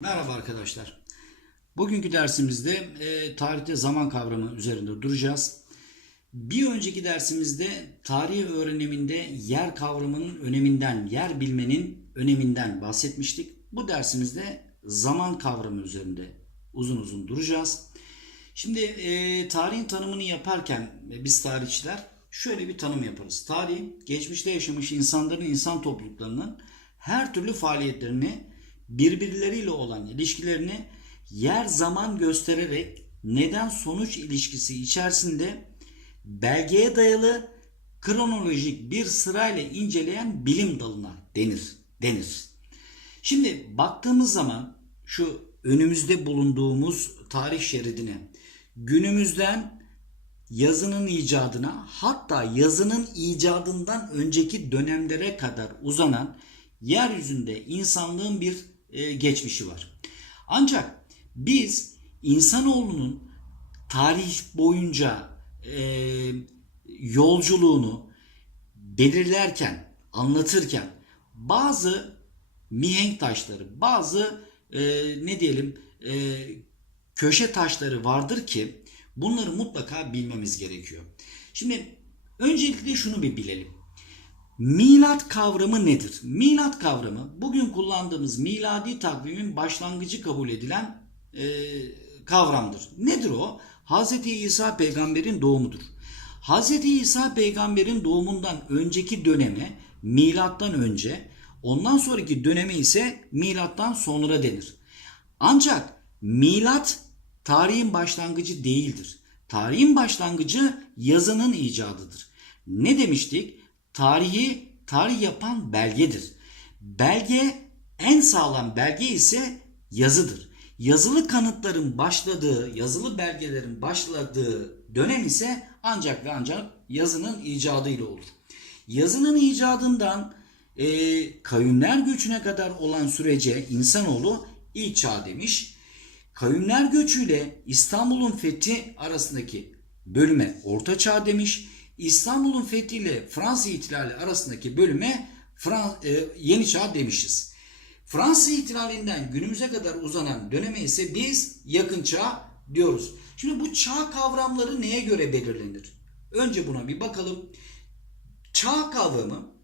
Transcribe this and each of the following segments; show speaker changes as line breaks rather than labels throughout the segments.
Merhaba arkadaşlar. Bugünkü dersimizde e, tarihte zaman kavramı üzerinde duracağız. Bir önceki dersimizde tarih öğreniminde yer kavramının öneminden, yer bilmenin öneminden bahsetmiştik. Bu dersimizde zaman kavramı üzerinde uzun uzun duracağız. Şimdi e, tarihin tanımını yaparken e, biz tarihçiler şöyle bir tanım yaparız. Tarih, geçmişte yaşamış insanların, insan topluluklarının her türlü faaliyetlerini, birbirleriyle olan ilişkilerini yer zaman göstererek neden sonuç ilişkisi içerisinde belgeye dayalı kronolojik bir sırayla inceleyen bilim dalına denir. denir. Şimdi baktığımız zaman şu önümüzde bulunduğumuz tarih şeridine günümüzden yazının icadına hatta yazının icadından önceki dönemlere kadar uzanan yeryüzünde insanlığın bir e, geçmişi var. Ancak biz insanoğlunun tarih boyunca e, yolculuğunu belirlerken, anlatırken bazı mihenk taşları, bazı e, ne diyelim e, köşe taşları vardır ki bunları mutlaka bilmemiz gerekiyor. Şimdi öncelikle şunu bir bilelim. Milat kavramı nedir? Milat kavramı bugün kullandığımız miladi takvimin başlangıcı kabul edilen e, kavramdır. Nedir o? Hz. İsa peygamberin doğumudur. Hz. İsa peygamberin doğumundan önceki döneme milattan önce, ondan sonraki döneme ise milattan sonra denir. Ancak milat tarihin başlangıcı değildir. Tarihin başlangıcı yazının icadıdır. Ne demiştik? Tarihi tarih yapan belgedir. Belge en sağlam belge ise yazıdır. Yazılı kanıtların başladığı, yazılı belgelerin başladığı dönem ise ancak ve ancak yazının icadıyla olur. Yazının icadından e, kavimler göçüne kadar olan sürece insanoğlu ilk çağ demiş. Kavimler göçüyle İstanbul'un fethi arasındaki bölüme Orta Çağ demiş. İstanbul'un fethiyle Fransız ihtilali arasındaki bölüme Frans e, Yeni Çağ demişiz. Fransız ihtilalinden günümüze kadar uzanan döneme ise biz yakın çağ diyoruz. Şimdi bu çağ kavramları neye göre belirlenir? Önce buna bir bakalım. Çağ kavramı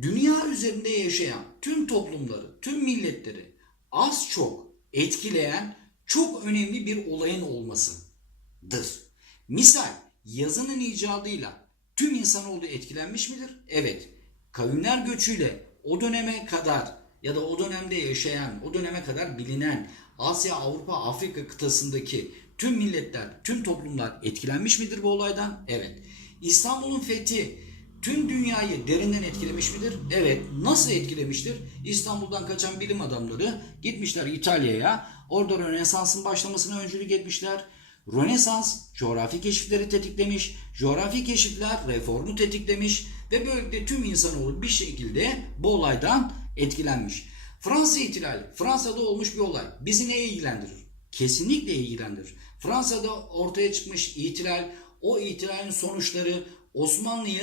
dünya üzerinde yaşayan tüm toplumları, tüm milletleri az çok etkileyen çok önemli bir olayın olmasıdır. Misal yazının icadıyla tüm insanoğlu etkilenmiş midir? Evet. Kavimler göçüyle o döneme kadar ya da o dönemde yaşayan, o döneme kadar bilinen Asya, Avrupa, Afrika kıtasındaki tüm milletler, tüm toplumlar etkilenmiş midir bu olaydan? Evet. İstanbul'un fethi tüm dünyayı derinden etkilemiş midir? Evet. Nasıl etkilemiştir? İstanbul'dan kaçan bilim adamları gitmişler İtalya'ya. Orada Rönesans'ın başlamasına öncülük etmişler. Rönesans coğrafi keşifleri tetiklemiş, coğrafi keşifler reformu tetiklemiş ve böylelikle tüm insanoğlu bir şekilde bu olaydan etkilenmiş. Fransa ihtilali, Fransa'da olmuş bir olay. Bizi ne ilgilendirir? Kesinlikle ilgilendirir. Fransa'da ortaya çıkmış ihtilal, o ihtilalin sonuçları Osmanlı'yı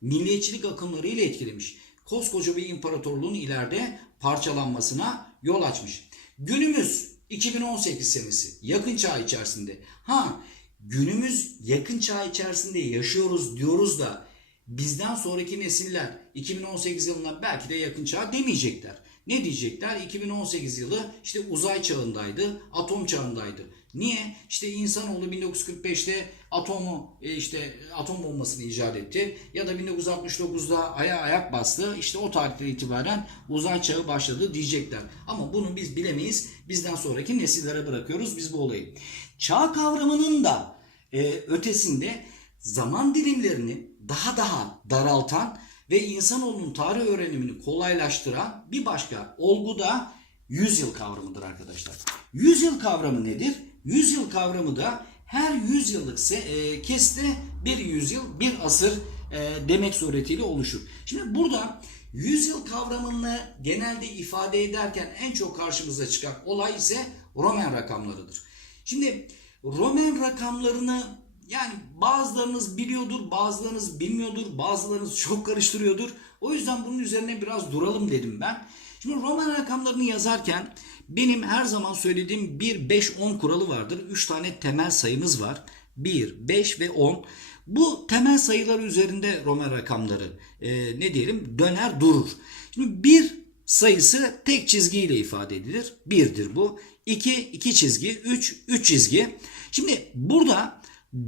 milliyetçilik akımlarıyla etkilemiş. Koskoca bir imparatorluğun ileride parçalanmasına yol açmış. Günümüz 2018 senesi yakın çağ içerisinde. Ha günümüz yakın çağ içerisinde yaşıyoruz diyoruz da bizden sonraki nesiller 2018 yılına belki de yakın çağ demeyecekler. Ne diyecekler? 2018 yılı işte uzay çağındaydı, atom çağındaydı. Niye? İşte insanoğlu 1945'te atomu e, işte atom bombasını icat etti ya da 1969'da aya ayak bastı. İşte o tarihten itibaren uzay çağı başladı diyecekler. Ama bunu biz bilemeyiz. Bizden sonraki nesillere bırakıyoruz biz bu olayı. Çağ kavramının da e, ötesinde zaman dilimlerini daha daha daraltan ve insanoğlunun tarih öğrenimini kolaylaştıran bir başka olgu da yüzyıl kavramıdır arkadaşlar. Yüzyıl kavramı nedir? Yüzyıl kavramı da her yüzyıllık e, keste bir yüzyıl, bir asır e, demek suretiyle oluşur. Şimdi burada yüzyıl kavramını genelde ifade ederken en çok karşımıza çıkan olay ise Roman rakamlarıdır. Şimdi Roman rakamlarını yani bazılarınız biliyordur, bazılarınız bilmiyordur, bazılarınız çok karıştırıyordur. O yüzden bunun üzerine biraz duralım dedim ben. Şimdi Roman rakamlarını yazarken Benim her zaman söylediğim 1, 5, 10 kuralı vardır. 3 tane temel sayımız var. 1, 5 ve 10. Bu temel sayılar üzerinde Roman rakamları e, ne diyelim döner durur. Şimdi 1 sayısı tek çizgiyle ifade edilir. 1'dir bu. 2, 2 çizgi. 3, 3 çizgi. Şimdi burada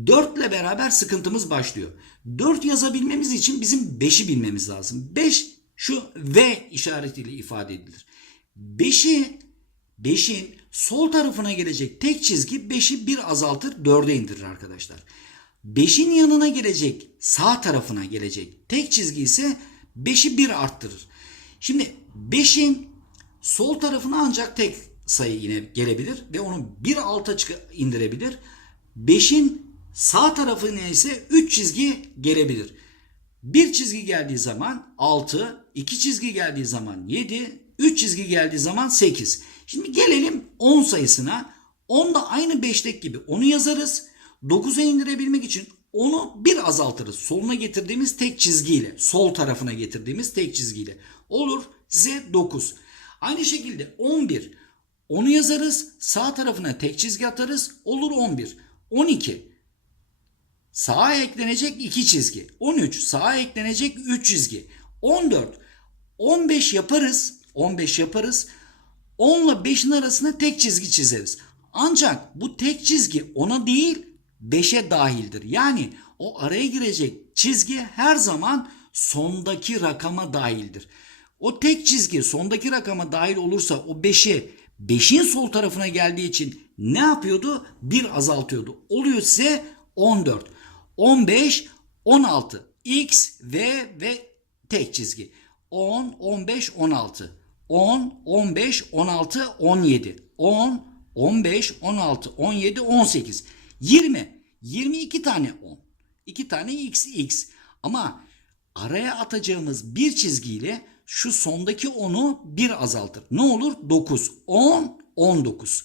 4 ile beraber sıkıntımız başlıyor. 4 yazabilmemiz için bizim 5'i bilmemiz lazım. 5 şu V işaretiyle ifade edilir. 5'i 5'in sol tarafına gelecek tek çizgi 5'i bir azaltır 4'e indirir arkadaşlar. 5'in yanına gelecek sağ tarafına gelecek tek çizgi ise 5'i bir arttırır. Şimdi 5'in sol tarafına ancak tek sayı yine gelebilir ve onu bir alta indirebilir. 5'in sağ tarafına ise 3 çizgi gelebilir. Bir çizgi geldiği zaman 6, iki çizgi geldiği zaman 7, 3 çizgi geldiği zaman 8. Şimdi gelelim 10 sayısına. 10 da aynı 5'teki gibi onu yazarız. 9'a indirebilmek için onu bir azaltırız. Soluna getirdiğimiz tek çizgiyle, sol tarafına getirdiğimiz tek çizgiyle. Olur size 9. Aynı şekilde 11. Onu yazarız. Sağ tarafına tek çizgi atarız. Olur 11. 12. Sağa eklenecek 2 çizgi. 13 sağa eklenecek 3 çizgi. 14 15 yaparız. 15 yaparız. 10 ile 5'in arasına tek çizgi çizeriz. Ancak bu tek çizgi ona değil 5'e dahildir. Yani o araya girecek çizgi her zaman sondaki rakama dahildir. O tek çizgi sondaki rakama dahil olursa o 5'i 5'in sol tarafına geldiği için ne yapıyordu? Bir azaltıyordu. Oluyor size 14. 15, 16. X, V ve tek çizgi. 10, 15, 16. 10, 15, 16, 17. 10, 15, 16, 17, 18. 20. 22 tane 10. 2 tane x, x. Ama araya atacağımız bir çizgiyle şu sondaki 10'u bir azaltır. Ne olur? 9. 10, 19.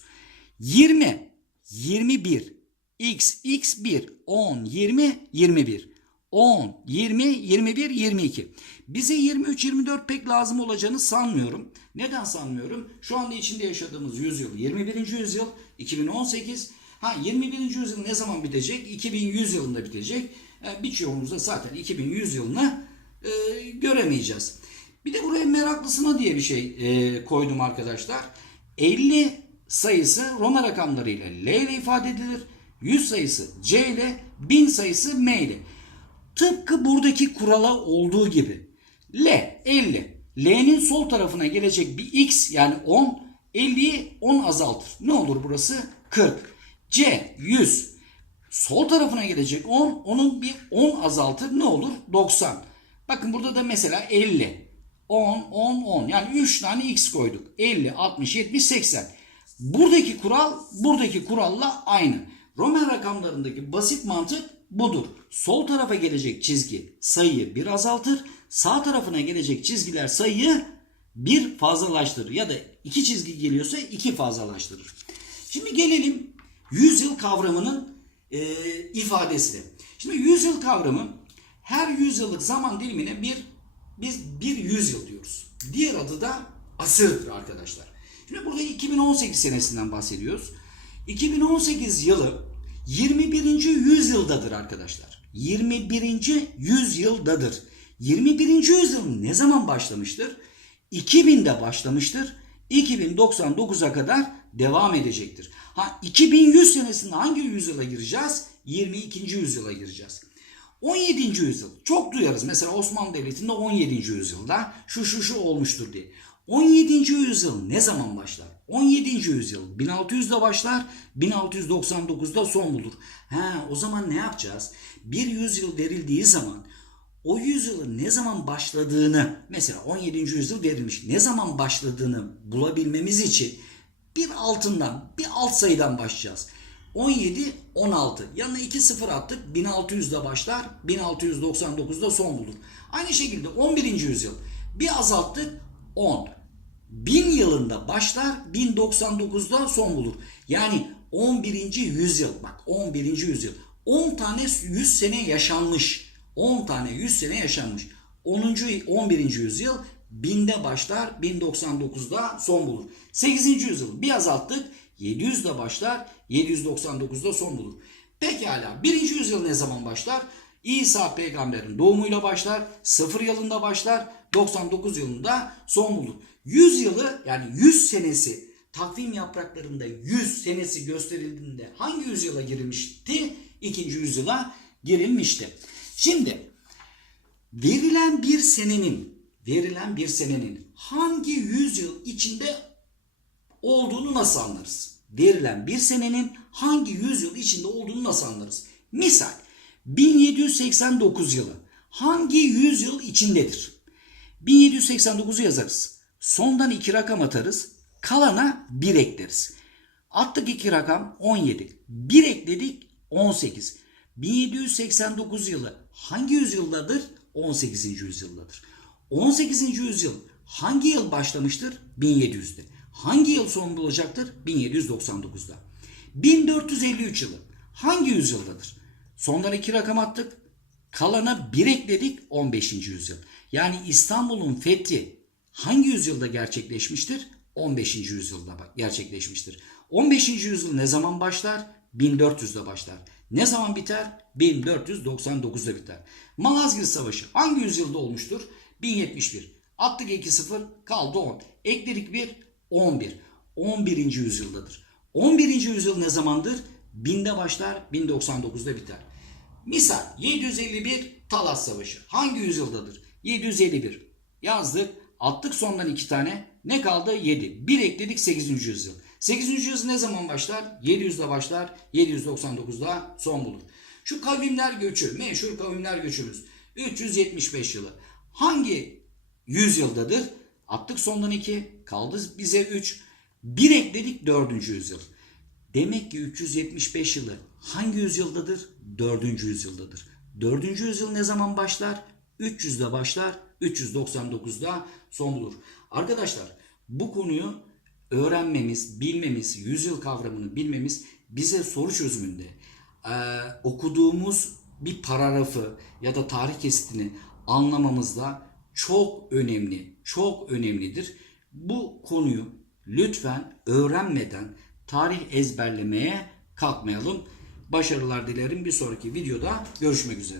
20, 21. X, X 1, 10, 20, 21. 10, 20, 21, 22. Bize 23, 24 pek lazım olacağını sanmıyorum. Neden sanmıyorum? Şu anda içinde yaşadığımız yüzyıl 21. yüzyıl 2018. Ha 21. yüzyıl ne zaman bitecek? 2100 yılında bitecek. E, birçoğumuz da zaten 2100 yılını e, göremeyeceğiz. Bir de buraya meraklısına diye bir şey e, koydum arkadaşlar. 50 sayısı Roma rakamlarıyla L ile ifade edilir. 100 sayısı C ile, 1000 sayısı M ile. Tıpkı buradaki kurala olduğu gibi. L 50. L'nin sol tarafına gelecek bir x yani 10. 50'yi 10 azaltır. Ne olur burası? 40. C 100. Sol tarafına gelecek 10. Onun bir 10 azaltır. Ne olur? 90. Bakın burada da mesela 50. 10, 10, 10. Yani 3 tane x koyduk. 50, 60, 70, 80. Buradaki kural buradaki kuralla aynı. Roman rakamlarındaki basit mantık budur. Sol tarafa gelecek çizgi sayıyı bir azaltır. Sağ tarafına gelecek çizgiler sayıyı bir fazlalaştırır. Ya da iki çizgi geliyorsa iki fazlalaştırır. Şimdi gelelim yüzyıl kavramının e, ifadesine. Şimdi yüzyıl kavramı her yüzyıllık zaman dilimine bir biz bir yüzyıl diyoruz. Diğer adı da asırdır arkadaşlar. Şimdi burada 2018 senesinden bahsediyoruz. 2018 yılı 21. yüzyıldadır arkadaşlar. 21. yüzyıldadır. 21. yüzyıl ne zaman başlamıştır? 2000'de başlamıştır. 2099'a kadar devam edecektir. Ha 2100 senesinde hangi yüzyıla gireceğiz? 22. yüzyıla gireceğiz. 17. yüzyıl çok duyarız. Mesela Osmanlı Devleti'nde 17. yüzyılda şu şu şu olmuştur diye. 17. yüzyıl ne zaman başlar? 17. yüzyıl 1600'de başlar, 1699'da son bulur. Ha, o zaman ne yapacağız? Bir yüzyıl verildiği zaman o yüzyılın ne zaman başladığını mesela 17. yüzyıl verilmiş ne zaman başladığını bulabilmemiz için bir altından bir alt sayıdan başlayacağız. 17 16 yanına 2 sıfır attık 1600'de başlar 1699'da son bulur. Aynı şekilde 11. yüzyıl bir azalttık 10 1000 yılında başlar 1099'da son bulur. Yani 11. yüzyıl bak 11. yüzyıl 10 tane 100 sene yaşanmış. 10 tane 100 sene yaşanmış. 10. 11. yüzyıl 1000'de başlar 1099'da son bulur. 8. yüzyıl bir azalttık 700'de başlar 799'da son bulur. Pekala 1. yüzyıl ne zaman başlar? İsa peygamberin doğumuyla başlar, 0 yılında başlar, 99 yılında son bulur. 100 yılı yani 100 senesi takvim yapraklarında 100 senesi gösterildiğinde hangi yüzyıla girilmişti? İkinci yüzyıla girilmişti. Şimdi verilen bir senenin verilen bir senenin hangi yüzyıl içinde olduğunu nasıl anlarız? Verilen bir senenin hangi yüzyıl içinde olduğunu nasıl anlarız? Misal 1789 yılı hangi yüzyıl içindedir? 1789'u yazarız. Sondan iki rakam atarız. Kalana 1 ekleriz. Attık iki rakam 17. 1 ekledik 18. 1789 yılı hangi yüzyıldadır? 18. yüzyıldadır. 18. yüzyıl hangi yıl başlamıştır? 1700'de. Hangi yıl son bulacaktır? 1799'da. 1453 yılı hangi yüzyıldadır? Sondan iki rakam attık. Kalana 1 ekledik 15. yüzyıl. Yani İstanbul'un fethi hangi yüzyılda gerçekleşmiştir? 15. yüzyılda gerçekleşmiştir. 15. yüzyıl ne zaman başlar? 1400'de başlar. Ne zaman biter? 1499'da biter. Malazgirt Savaşı hangi yüzyılda olmuştur? 1071. Attık 2-0 kaldı 10. Ekledik 1 11. 11. yüzyıldadır. 11. yüzyıl ne zamandır? 1000'de başlar 1099'da biter. Misal 751 Talas Savaşı hangi yüzyıldadır? 751 yazdık attık sondan 2 tane ne kaldı? 7. 1 ekledik 8. yüzyıl. 8. yüzyıl ne zaman başlar? 700'de başlar 799'da son bulur. Şu kavimler göçü meşhur kavimler göçümüz 375 yılı hangi yüzyıldadır? Attık sondan 2 kaldı bize 3. 1 ekledik 4. yüzyıl. Demek ki 375 yılı hangi yüzyıldadır? 4. yüzyıldadır. 4. yüzyıl ne zaman başlar? 300'de başlar, 399'da son bulur. Arkadaşlar bu konuyu öğrenmemiz, bilmemiz, yüzyıl kavramını bilmemiz bize soru çözümünde e, okuduğumuz bir paragrafı ya da tarih kesitini anlamamızda çok önemli, çok önemlidir. Bu konuyu lütfen öğrenmeden tarih ezberlemeye kalkmayalım. Başarılar dilerim. Bir sonraki videoda görüşmek üzere.